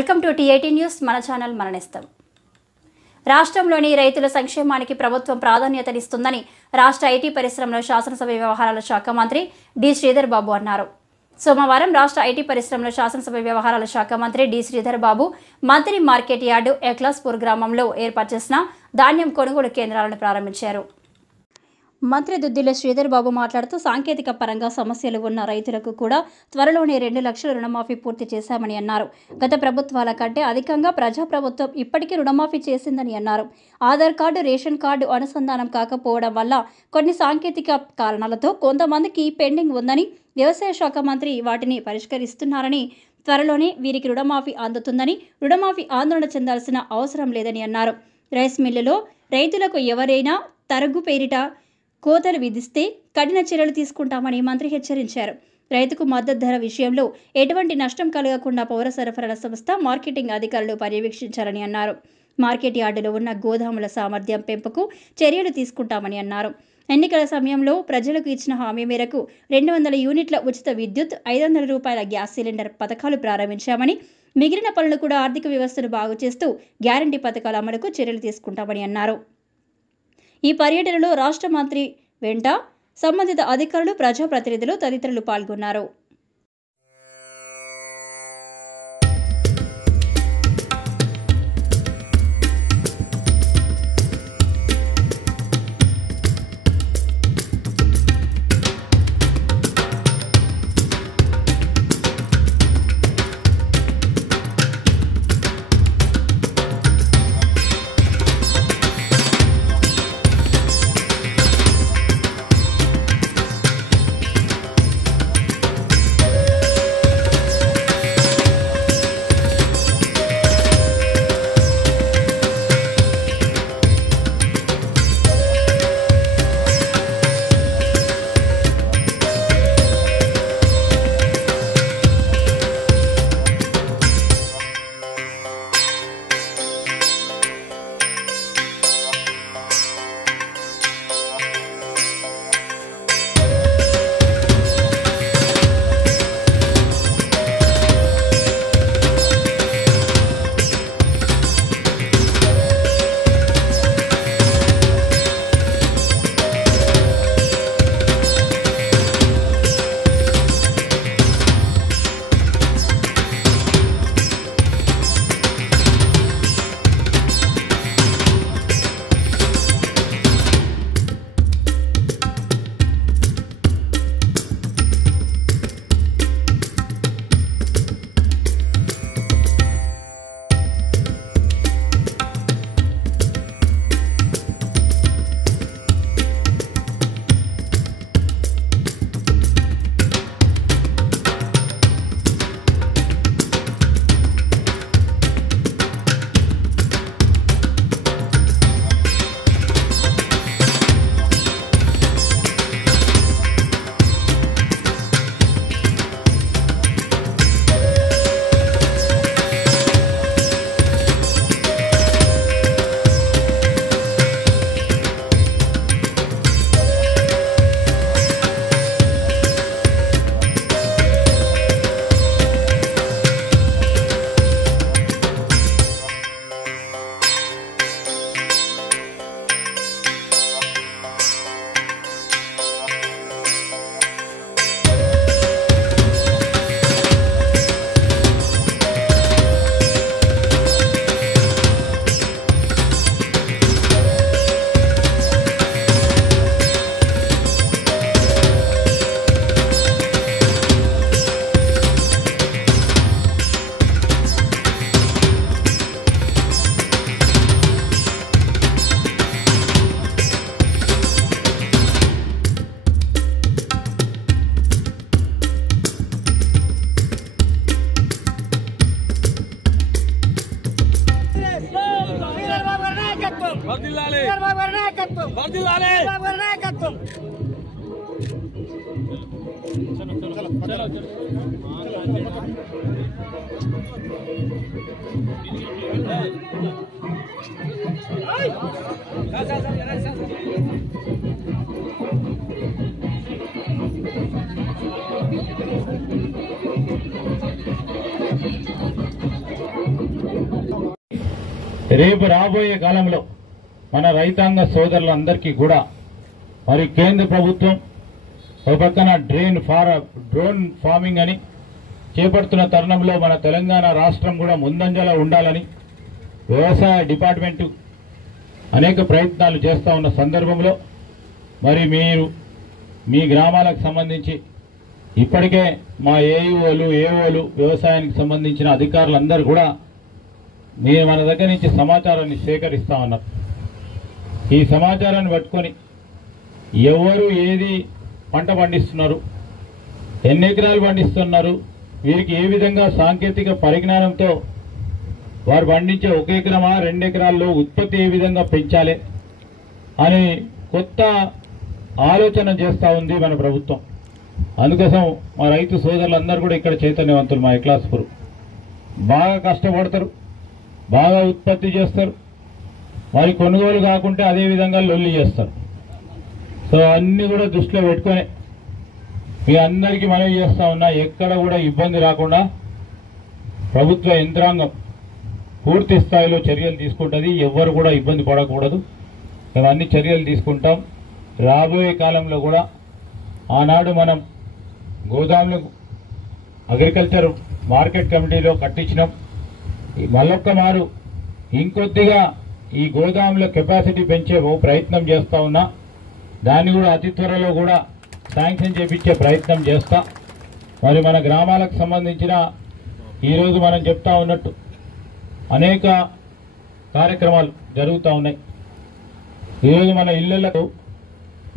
Welcome to T eighteen news. మన channel మననేస్తాం. రాష్ట్రంలోని రైతుల సంక్షేమానికి ప్రభుత్వం ప్రాధాన్యతనిస్తుందని రాష్ట్ర ఐటీ పరిశ్రమల శాసనసభ వ్యవహారాల శాఖ మంత్రి డి శ్రీధర్ బాబు అన్నారు. సోమవారం రాష్ట్ర ఐటీ పరిశ్రమల శాసనసభ వ్యవహారాల శాఖ మంత్రి డి శ్రీధర్ బాబు మంత్రి మార్కెట్ యార్డు ఎక్లాస్పూర్ గ్రామంలో ఏర్పాటు చేసిన ధాన్యం కొనుగోలు కేంద్రాలను ప్రారంభించారు. మంత్రి దుద్దిల్ల శ్రీధర్ బాబు మాట్లాడుతూ సాంకేతిక పరంగా సమస్యలు ఉన్న రైతులకు కూడా త్వరలోనే 2 లక్షల రుణమాఫీ పూర్తి చేశామని అన్నారు. గత ప్రభుత్వాల కంటే అధికంగా ప్రజాప్రభుత్వం ఇప్పటికీ రుణమాఫీ చేసిందని అన్నారు. ఆధార్ కార్డు, రేషన్ కార్డు అనుసంధానం కాకపోవడం వల్ల కొన్ని సాంకేతిక కారణాలతో కొంతమందికి పెండింగ్ ఉందని, వ్యవసాయ శాఖ మంత్రి వాటిని పరిష్కరిస్తున్నారని, త్వరలోనే వీరికి రుణమాఫీ అందుతుందని, రుణమాఫీ ఆందోళన చెందాల్సిన అవసరం లేదని అన్నారు. రైస్ మిల్లులో రైతులకు ఎవరైనా తరగు పేరిట కోతలు విధిస్తే కఠిన చర్యలు తీసుకుంటామని మంత్రి హెచ్చరించారు. రైతుకు మద్దతు ధర విషయంలో ఎటువంటి నష్టం కలగకుండా పౌర సరఫరాల సంస్థ మార్కెటింగ్ అధికారులు పర్యవేక్షించాలని అన్నారు. మార్కెట్ యార్డులో ఉన్న గోదాముల సామర్థ్యం పెంపుకు చర్యలు తీసుకుంటామని అన్నారు. ఎన్నికల సమయంలో ప్రజలకు ఇచ్చిన హామీ మేరకు 200 యూనిట్ల ఉచిత విద్యుత్, 500 రూపాయల గ్యాస్ సిలిండర్ పథకాలు ప్రారంభించామని, మిగిలిన పనులు కూడా ఆర్థిక వ్యవస్థను బాగు చేస్తూ గ్యారంటీ పథకాల అమలుకు చర్యలు తీసుకుంటామని అన్నారు. ఈ పర్యటనలో రాష్ట్ర మంత్రి వెంట సంబంధిత అధికారులు, ప్రజాప్రతినిధులు తదితరులు పాల్గొన్నారు. రేపు రాబోయే కాలంలో మన రైతాంగ సోదరులందరికీ కూడా మరి కేంద్ర ప్రభుత్వం ఒక పక్కన డ్రోన్ ఫార్మింగ్ అని చేపడుతున్న తరుణంలో మన తెలంగాణ రాష్ట్రం కూడా ముందంజలో ఉండాలని వ్యవసాయ డిపార్ట్మెంటు అనేక ప్రయత్నాలు చేస్తూ ఉన్న సందర్భంలో మరి మీరు మీ గ్రామాలకు సంబంధించి ఇప్పటికే మా ఏఓలు వ్యవసాయానికి సంబంధించిన అధికారులందరూ కూడా మీరు మన దగ్గర నుంచి సమాచారాన్ని సేకరిస్తా ఉన్నారు. ఈ సమాచారాన్ని పట్టుకొని ఎవరు ఏది పంట పండిస్తున్నారు, ఎన్ని ఎకరాలు పండిస్తున్నారు, వీరికి ఏ విధంగా సాంకేతిక పరిజ్ఞానంతో వారు పండించే 1 ఎకరమా 2 ఎకరాల్లో ఉత్పత్తి ఏ విధంగా పెంచాలి అని కొత్త ఆలోచన చేస్తూ ఉంది మన ప్రభుత్వం. అందుకోసం మా రైతు సోదరులందరూ కూడా ఇక్కడ చైతన్యవంతులు. మా ఇక్లాస్పూర్ బాగా కష్టపడతారు, బాగా ఉత్పత్తి చేస్తారు, మరి కొనుగోలు కాకుంటే అదే విధంగా లొల్లి చేస్తారు. సో అన్ని కూడా దృష్టిలో పెట్టుకొని మీ అందరికీ మనవి చేస్తా ఉన్నా, ఎక్కడ కూడా ఇబ్బంది రాకుండా ప్రభుత్వ యంత్రాంగం పూర్తి స్థాయిలో చర్యలు తీసుకుంటుంది. ఎవ్వరు కూడా ఇబ్బంది పడకూడదు. ఇవన్నీ చర్యలు తీసుకుంటాం. రాబోయే కాలంలో కూడా ఆనాడు మనం గోదాములు అగ్రికల్చర్ మార్కెట్ కమిటీలో కట్టించినాం. మళ్ళొక్క మారు ఇంకొద్దిగా ఈ గోదాముల కెపాసిటీ పెంచే ప్రయత్నం చేస్తా ఉన్నా. దాన్ని కూడా అతి త్వరలో కూడా శాంక్షన్ చేపించే ప్రయత్నం చేస్తా. మరి మన గ్రామాలకు సంబంధించిన ఈరోజు మనం చెప్తా ఉన్నట్టు అనేక కార్యక్రమాలు జరుగుతూ ఉన్నాయి. ఈరోజు మన ఇళ్లకు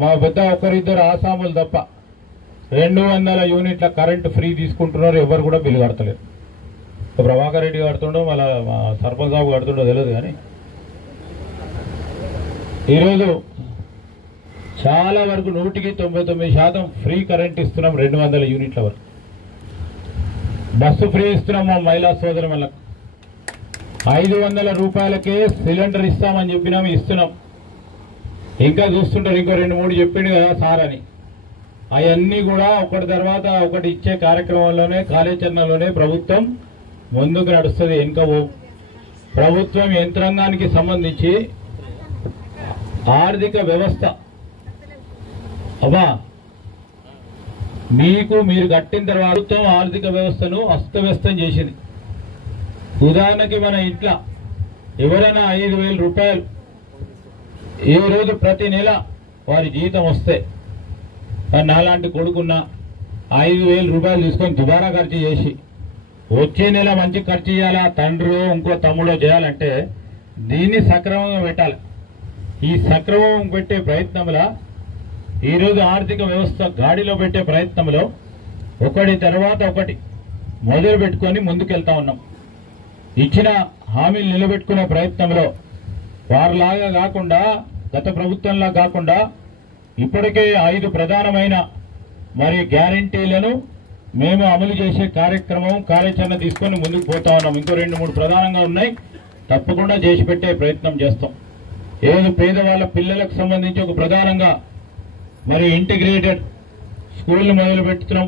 మా పెద్ద ఒకరిద్దరు ఆసాములు తప్ప 200 యూనిట్ల కరెంటు ఫ్రీ తీసుకుంటున్నారు. ఎవరు కూడా బిల్లు కడతలేరు. ప్రభాకర్ రెడ్డి కడుతుండో మళ్ళా సర్పంచ్ సాబు కడుతుండో తెలియదు. కానీ ఈరోజు చాలా వరకు 99% ఫ్రీ కరెంట్ ఇస్తున్నాం. 200 యూనిట్ల వరకు బస్సు ఫ్రీ ఇస్తున్నాం. మా మహిళా సోదరు వాళ్ళకు 500 రూపాయలకే సిలిండర్ ఇస్తామని చెప్పినాము, ఇస్తున్నాం. ఇంకా చూస్తుంటారు, ఇంకో 2-3 చెప్పిండు కదా సార్ అని. అవన్నీ కూడా ఒకటి తర్వాత ఒకటి ఇచ్చే కార్యక్రమంలోనే కార్యాచరణలోనే ప్రభుత్వం ముందుకు నడుస్తుంది. వెనుక ప్రభుత్వం యంత్రాంగానికి సంబంధించి ఆర్థిక వ్యవస్థ మీరు కట్టిన తర్వాత ప్రభుత్వం ఆర్థిక వ్యవస్థను అస్తవ్యస్తం చేసింది. ఉదాహరణకి మన ఇంట్లో ఎవరైనా 5,000 రూపాయలు ఏ రోజు ప్రతి నెల వారి జీతం వస్తే నాలాంటి కొడుకున్న 5,000 రూపాయలు తీసుకొని దుబారా ఖర్చు చేసి వచ్చే నెల మంచి ఖర్చు చేయాలా, తండ్రో ఇంకో తమ్ముడో చేయాలంటే దీన్ని సక్రమంగా పెట్టాలి. ఈ సక్రమం పెట్టే ప్రయత్నంలో ఈరోజు ఆర్థిక వ్యవస్థ గాడిలో పెట్టే ప్రయత్నంలో ఒకటి తర్వాత ఒకటి మొదలు పెట్టుకొని ముందుకెళ్తా ఉన్నాం. ఇచ్చిన హామీలు నిలబెట్టుకునే ప్రయత్నంలో వారిలాగా కాకుండా, గత ప్రభుత్వంలా కాకుండా ఇప్పటికే 5 ప్రధానమైన మరి గ్యారంటీలను మేము అమలు చేసే కార్యాచరణ తీసుకొని ముందుకు పోతా ఉన్నాం. ఇంకో 2-3 ప్రధానంగా ఉన్నాయి, తప్పకుండా చేసి పెట్టే ప్రయత్నం చేస్తాం. ఏదో పేదవాళ్ళ పిల్లలకు సంబంధించి ఒక ప్రధానంగా మరి ఇంటిగ్రేటెడ్ స్కూల్ను మొదలు పెడుతున్నాం.